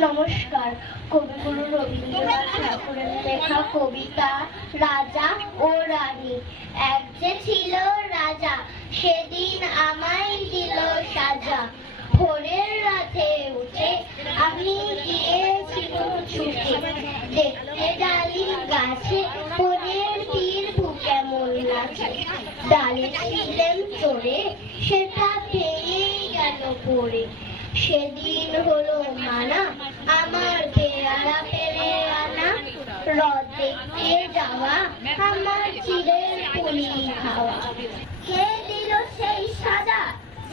নমস্কার। কবিগুরু রবীন্দ্রনাথ ঠাকুরের লেখা কবিতা রাজা ও রানী। এক যে ছিল রাজা, সেদিন আমায় দিল সাজা। ভোরের রাতে উঠে আমি গিয়েছিলাম ছুটে, দেখতে ডালিম গাছে বনের তীর কেমন নাচে। ডালে ছিলেন চড়ে, সেটা ভেঙেই গেল পড়ে। সেদিন হলো মানা, আমার পেয়ারা পেরে আনা। হ্রদ দেখতে যাওয়া, আমার চিলের পুলি খাওয়া। কে দিল সেই সাজা,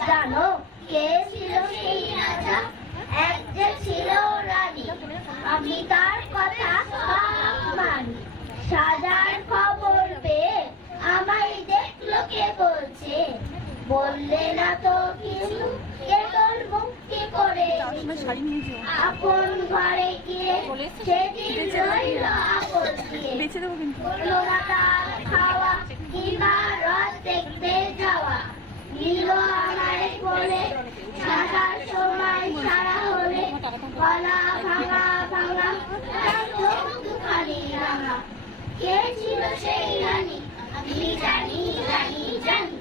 জানো কে ছিল সেই রাজা? এক যে ছিল রানী, আমি তার কথা মানি। সাজার খবর পেয়ে আমায় দেখলো কে বলছে, বললে না তো কিছু, কে তোর মুক্তি করে আপন ঘরে গিয়ে সেদিন রইল আপন দিয়ে। বললো না তার খাওয়া কিংবা হ্রদ দেখতে যাওয়া। নিল আমায় বলে সাজার সময় সারা হলে, গলা ভাঙা ভাঙা চোখ দুখানি রাঙা। কে ছিল সেই রানী, আমি জানি জানি জানি।